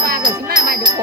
qua rồi xin mà mày được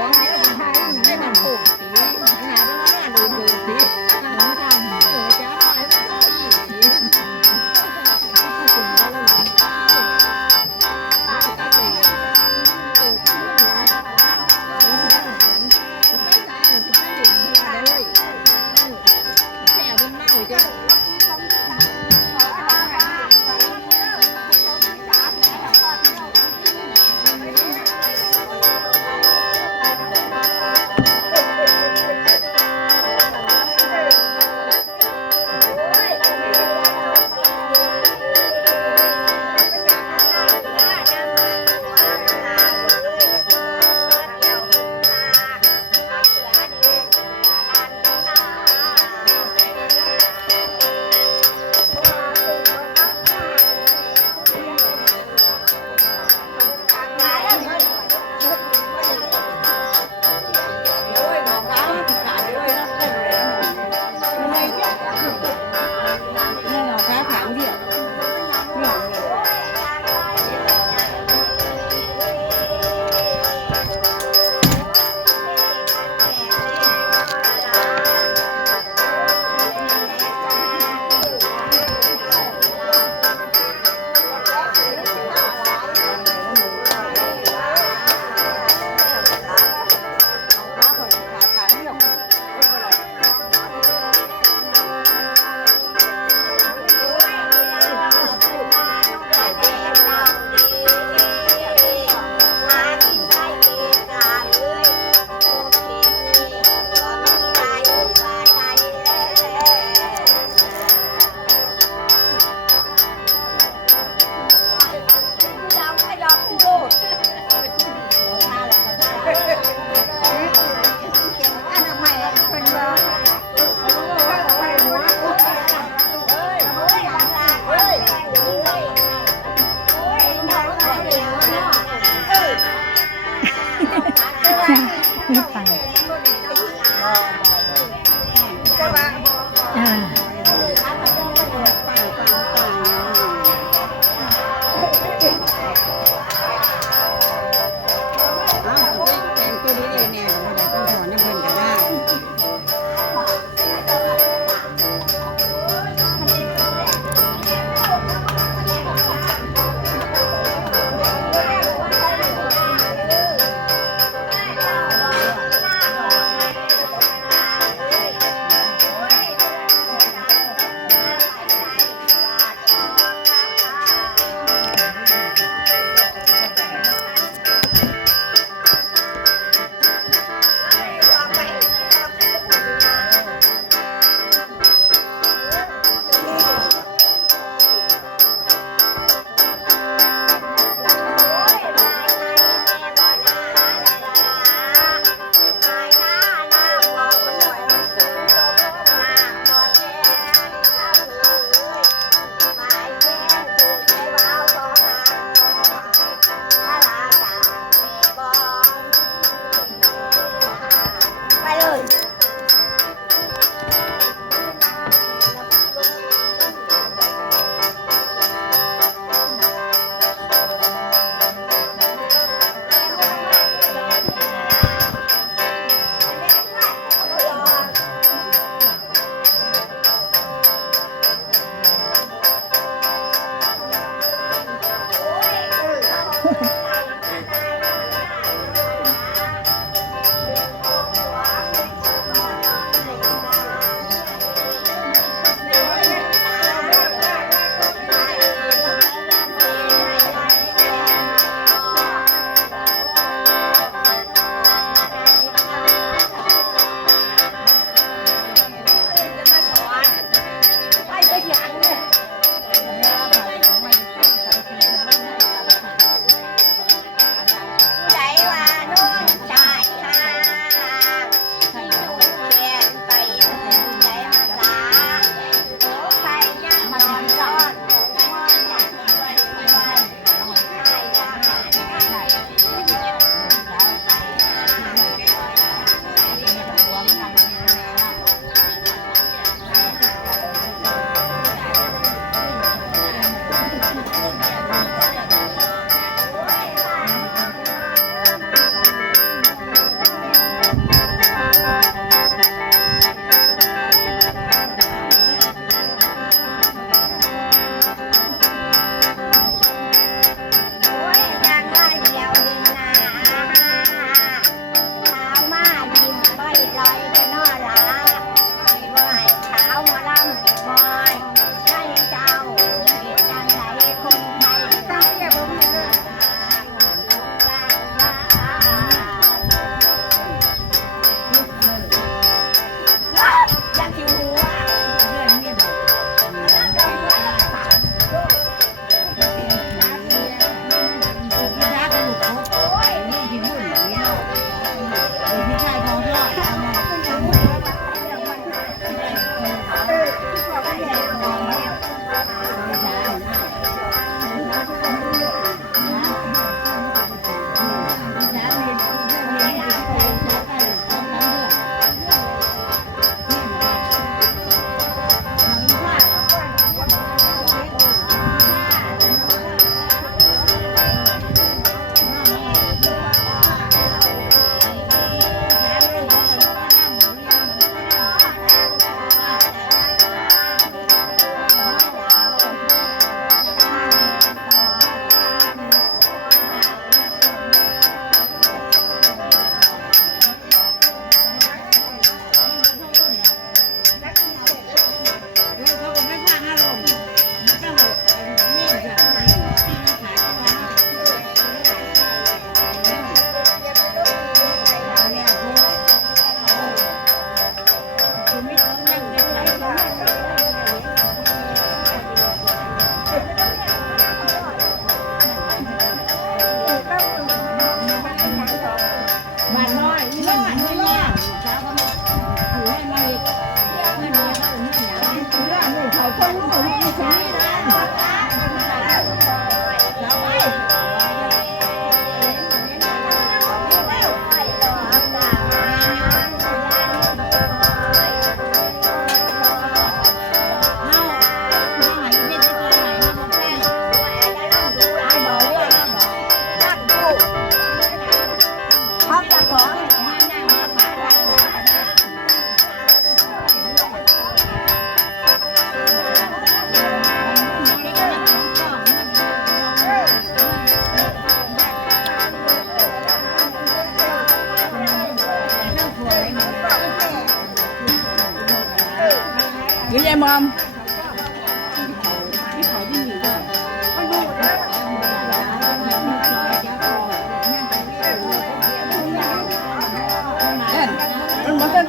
Give them mom.